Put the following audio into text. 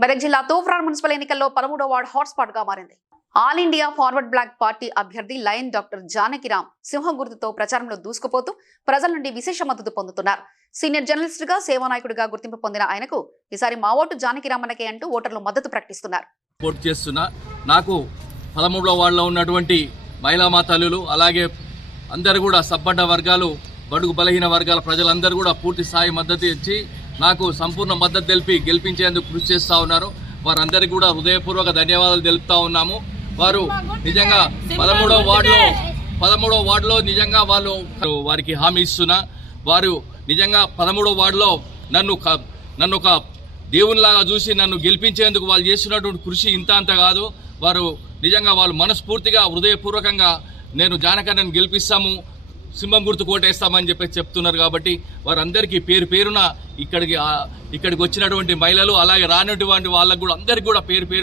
మెదక్ జిల్లా తూప్రాన్ మున్సిపల్ ఎన్నికల్లో 13వ ward hotspot గా మారింది. All India forward bloc party అభ్యర్థి లయన్ డాక్టర్ జానకిరామ్ సింహం గుర్తుతో ప్రచారంలో దూసుకుపోతూ ప్రజల నుండి విశేష మద్దతు పొందుతున్నారు. సీనియర్ జర్నలిస్ట్ గా సేవానాయకుడిగా గుర్తింపు పొందిన ఆయనకు ఈసారి మా ఓటు జానకిరామన్నకే అంటూ ఓటర్లు మద్దతు ప్రకటిస్తున్నారు. పోటీ చేస్తున్నా నాకు 13వ వార్డులో ఉన్నటువంటి మహిళా మాతలు అలాగే అందరూ కూడా సబ్బడ్డ వర్గాలు బడుగు బలహీన వర్గాల ప్రజలందరూ కూడా పూర్తి స్థాయి మద్దతు ఇచ్చి నాకు సంపూర్ణ మద్దతు తెలిపి గెలిపించేందుకు కృషి చేస్తూ ఉన్నారు. వారందరికీ కూడా హృదయపూర్వక ధన్యవాదాలు తెలుపుతా ఉన్నాము. వారు నిజంగా 13వ వార్డులో నిజంగా వారికి హామీ ఇస్తున్నా. వారు నిజంగా 13వ వార్డులో నన్ను ఒక దేవునిలాగా చూసి నన్ను గెలిపించేందుకు వాళ్ళు చేస్తున్నటువంటి కృషి ఇంత అంత కాదు. వారు నిజంగా వాళ్ళు మనస్ఫూర్తిగా హృదయపూర్వకంగా నేను జానకన్నను గెలిపిస్తాము, సింహం గుర్తు కోటేస్తామని చెప్తున్నారు. కాబట్టి వారందరికీ పేరు పేరున ఇక్కడికి వచ్చినటువంటి మహిళలు అలాగే రానటువంటి వాళ్ళకు కూడా అందరికీ కూడా పేరు